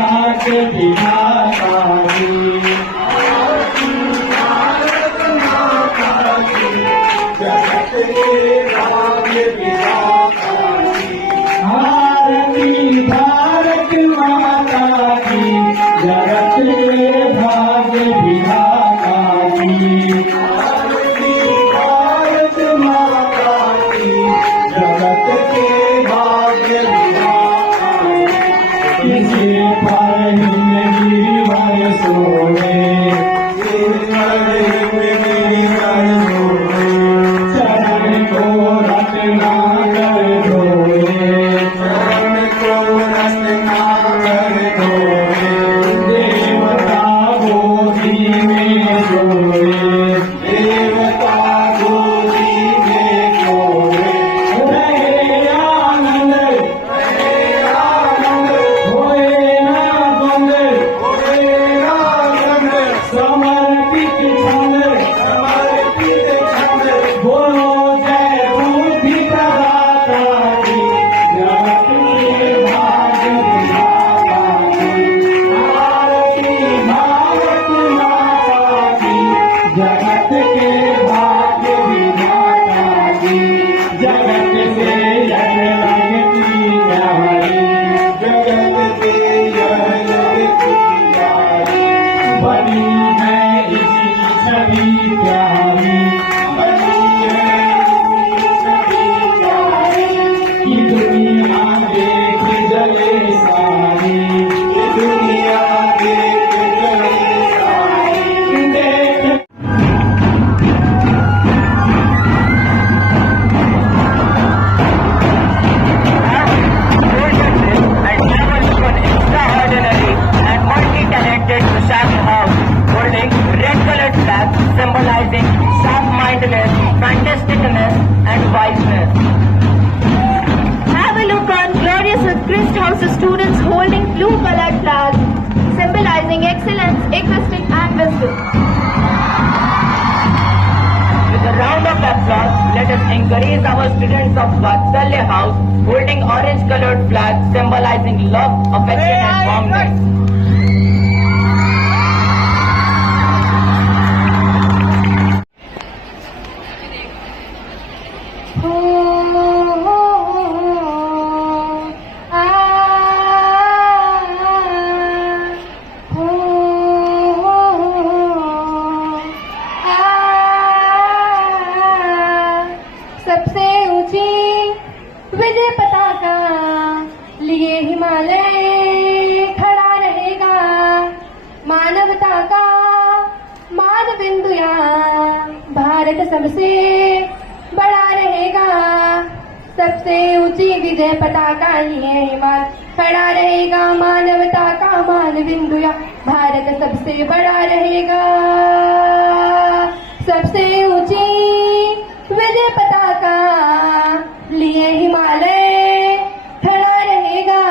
भाग्य विधाता की, आरती भारत माता की, जगत के भाग्य विधाता की, आरती भारत माता की, जगत के भाग्य विधाता की, आरती भारत माता की, जगत के भाग्य विधाता की। इसे पर गिरिवर सोए, चरण को रत्ना कर धोए, चरण को रत्ना कर धोए, देवता गोदी में सोए, देवता गोदी में सोए, रहे आनंद होए ना बंद, समर्पित छंद, बोलो जय बुद्धि प्रदाता की, जगत के भाग्य विधाता की, आरती भारत माता की, जगत के भाग्य विधाता की, जगत से यज्ञ लगती प्यारी, जगत से यज्ञ लगती प्यारी, बनी है इसी छवि प्यारी, बनी है इसी छवि प्यारी, ये दुनिया देख जले सारी, ये दुनिया देख जले सारी, देख extraordinary and multi-talented Sham House, holding red-colored flag symbolizing sharp-mindedness, fantasticness, and wiseness. Have a look on glorious Christ House students holding blue-colored flags symbolizing excellence, equity, and wisdom. With a round of applause, let us encourage our students of Vatsalya House holding orange-colored flags symbolizing love, affection, and warmness. सबसे ऊंची विजय पताका लिए हिमालय खड़ा रहेगा, मानवता का मान बिंदु यहाँ भारत सबसे बड़ा रहेगा। सबसे ऊंची विजय पताका लिए हिमालय खड़ा रहेगा, मानवता का मान बिंदु यहाँ भारत सबसे बड़ा रहेगा। सबसे ऊंची विजय पताका लिए हिमालय खड़ा रहेगा,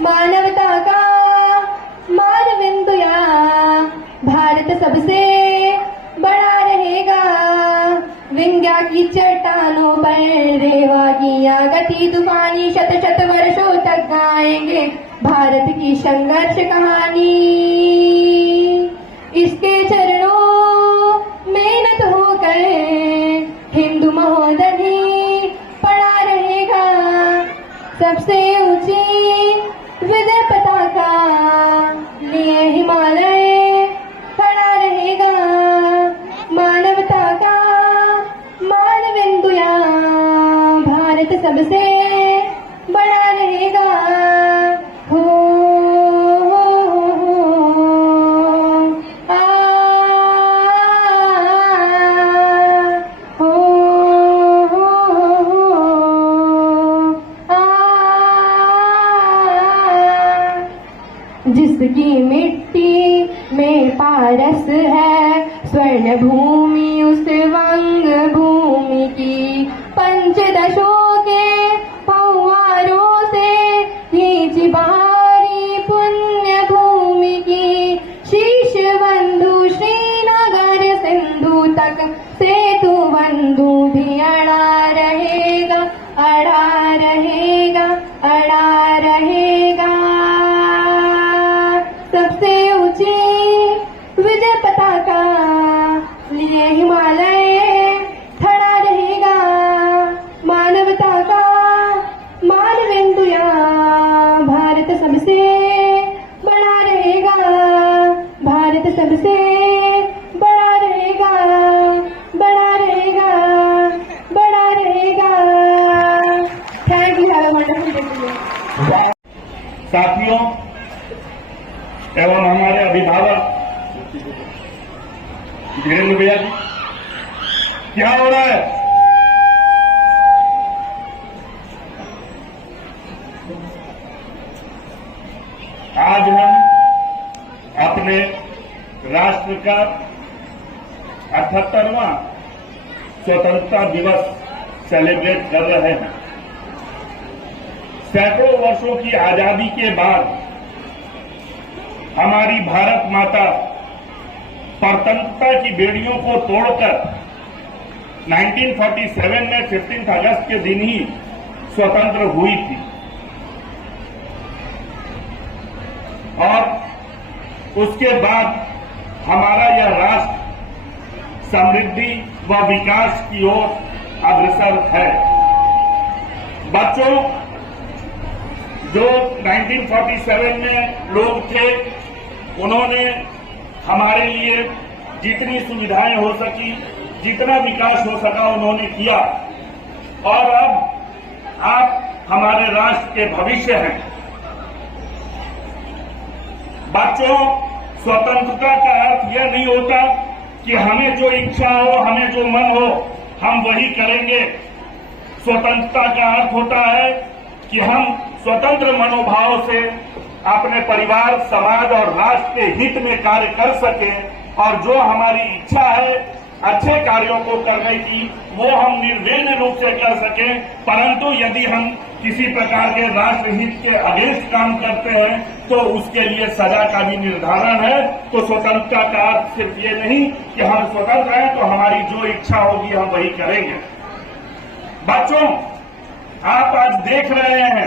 मानवता का मान बिंदु यहाँ भारत सबसे बड़ा रहेगा। विंध्या की चट्टानों पर रेवा की गति तूफानी शत शत वर्षों तक गाएंगे भारत की संघर्ष कहानी। इसके चरणों में नत होकर हिंदू महोदधि पड़ा रहेगा। सबसे ऊंची विजय पताका लिए हिमालय खड़ा रहेगा, मानवता का मान बिंदु यहाँ भारत सबसे बड़ा रहेगा। हो जिसकी मिट्टी में पारस है स्वर्ण भूमि उस वंग भूमि की, पंचदशों के फव्वारों से खींच बहारी पुण्य भूमि की। शीश बंधु श्रीनगर सिंधु तक सेतु बंधु भी अड़ा रहेगा, अड़ा रहेगा, अड़ा रहेगा। सबसे बड़ा रहेगा, भारत सबसे बड़ा रहेगा, बड़ा रहेगा, बड़ा रहेगा। Thank you, have a wonderful day. साथियों एवं हमारे अभिभावक वीरेंद्र भैया जी, क्या हो रहा है? आज हम अपने राष्ट्र का 78वां स्वतंत्रता दिवस सेलिब्रेट कर रहे हैं। सैकड़ों वर्षों की आजादी के बाद हमारी भारत माता स्वतंत्रता की बेड़ियों को तोड़कर 1947 में 15 अगस्त के दिन ही स्वतंत्र हुई थी और उसके बाद हमारा यह राष्ट्र समृद्धि व विकास की ओर अग्रसर है। बच्चों, जो 1947 में लोग थे, उन्होंने हमारे लिए जितनी सुविधाएं हो सकी, जितना विकास हो सका, उन्होंने किया और अब आप हमारे राष्ट्र के भविष्य हैं। बच्चों, स्वतंत्रता का अर्थ यह नहीं होता कि हमें जो इच्छा हो, हमें जो मन हो, हम वही करेंगे। स्वतंत्रता का अर्थ होता है कि हम स्वतंत्र मनोभाव से अपने परिवार, समाज और राष्ट्र के हित में कार्य कर सकें और जो हमारी इच्छा है अच्छे कार्यों को करने की, वो हम निर्विघ्न रूप से कर सकें। परंतु यदि हम किसी प्रकार के राष्ट्र हित के अगेंस्ट काम करते हैं तो उसके लिए सजा का भी निर्धारण है। तो स्वतंत्रता का अर्थ सिर्फ ये नहीं कि हम स्वतंत्र हैं तो हमारी जो इच्छा होगी हम वही करेंगे। बच्चों, आप आज देख रहे हैं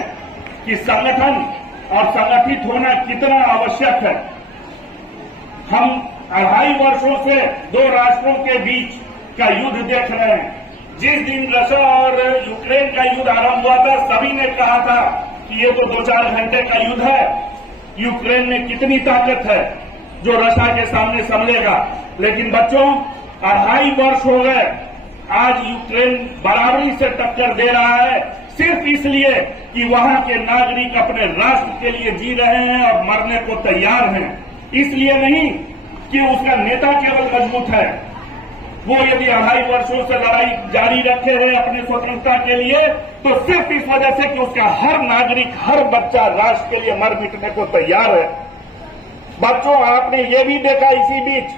कि संगठन और संगठित होना कितना आवश्यक है। हम 2.5 वर्षों से दो राष्ट्रों के बीच का युद्ध देख रहे हैं। जिस दिन रशिया और यूक्रेन का युद्ध आरंभ हुआ था, सभी ने कहा था कि ये तो 2-4 घंटे का युद्ध है, यूक्रेन में कितनी ताकत है जो रशिया के सामने संभलेगा। लेकिन बच्चों, 2.5 वर्ष हो गए, आज यूक्रेन बराबरी से टक्कर दे रहा है, सिर्फ इसलिए कि वहां के नागरिक अपने राष्ट्र के लिए जी रहे हैं और मरने को तैयार हैं। इसलिए नहीं कि उसका नेता केवल मजबूत है, वो यदि 2.5 वर्षों से लड़ाई जारी रखे हैं अपनी स्वतंत्रता के लिए, तो सिर्फ इस वजह से कि उसका हर नागरिक, हर बच्चा राष्ट्र के लिए मर मिटने को तैयार है। बच्चों, आपने ये भी देखा इसी बीच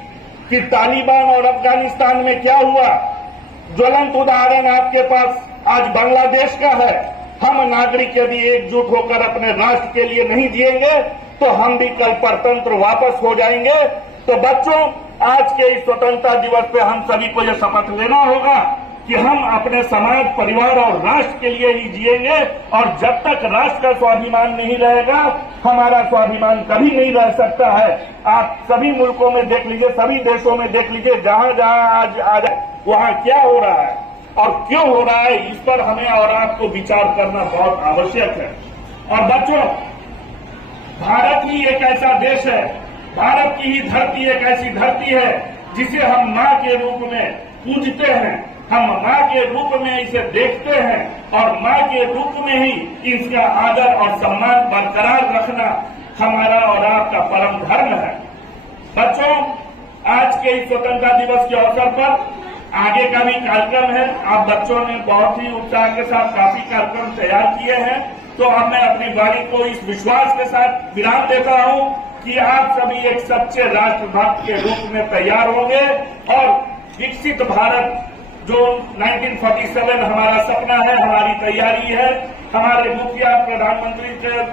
कि तालिबान और अफगानिस्तान में क्या हुआ। ज्वलंत उदाहरण आपके पास आज बांग्लादेश का है। हम नागरिक यदि एकजुट होकर अपने राष्ट्र के लिए नहीं जिएंगे तो हम भी कल परतंत्र वापस हो जाएंगे। तो बच्चों, आज के इस स्वतंत्रता दिवस पे हम सभी को यह शपथ लेना होगा कि हम अपने समाज, परिवार और राष्ट्र के लिए ही जिएंगे और जब तक राष्ट्र का स्वाभिमान नहीं रहेगा, हमारा स्वाभिमान कभी नहीं रह सकता है। आप सभी मुल्कों में देख लीजिए, सभी देशों में देख लीजिए, जहां जहां आज वहां क्या हो रहा है और क्यों हो रहा है, इस पर हमें और आपको विचार करना बहुत आवश्यक है। और बच्चों, भारत ही एक ऐसा देश है, भारत की ही धरती एक ऐसी धरती है जिसे हम मां के रूप में पूजते हैं, हम मां के रूप में इसे देखते हैं और मां के रूप में ही इसका आदर और सम्मान बरकरार रखना हमारा और आपका परम धर्म है। बच्चों, आज के इस स्वतंत्रता दिवस के अवसर पर आगे का भी कार्यक्रम है। आप बच्चों ने बहुत ही उत्साह के साथ काफी कार्यक्रम तैयार किए हैं। तो अब मैं अपनी वाणी को इस विश्वास के साथ विराम देता हूं कि आप सभी एक सच्चे राष्ट्रभक्त के रूप में तैयार होंगे और विकसित भारत जो 1947 हमारा सपना है, हमारी तैयारी है, हमारे मुखिया प्रधानमंत्री का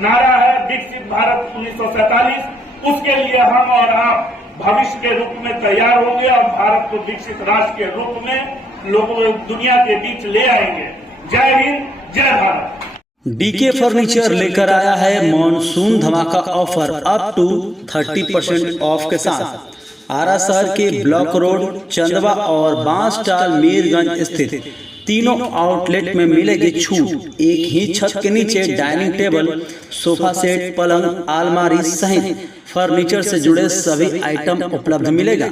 नारा है विकसित भारत 1947, उसके लिए हम और आप भविष्य के रूप में तैयार होंगे और भारत को विकसित राष्ट्र के रूप में लोगों दुनिया के बीच ले आएंगे। जय हिंद, जय भारत। डीके फर्नीचर लेकर आया है मॉनसून धमाका ऑफर अप टू 30% ऑफ के साथ आरा शहर के ब्लॉक रोड, चंदवा और बांसटाल मीरगंज स्थित तीनों आउटलेट में मिलेगी छूट। एक ही छत के नीचे डाइनिंग टेबल, सोफा सेट, पलंग, अलमारी सहित फर्नीचर से जुड़े सभी आइटम उपलब्ध मिलेगा।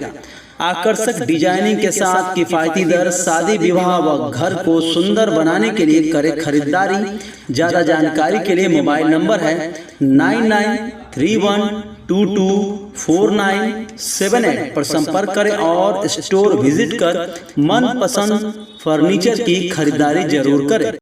आकर्षक डिजाइनिंग के साथ किफायती दर, शादी विवाह व घर को सुंदर बनाने के लिए करें खरीदारी। ज्यादा जानकारी के लिए मोबाइल नंबर है 9931224978 पर संपर्क करें और स्टोर विजिट कर मनपसंद फर्नीचर की खरीदारी जरूर करें।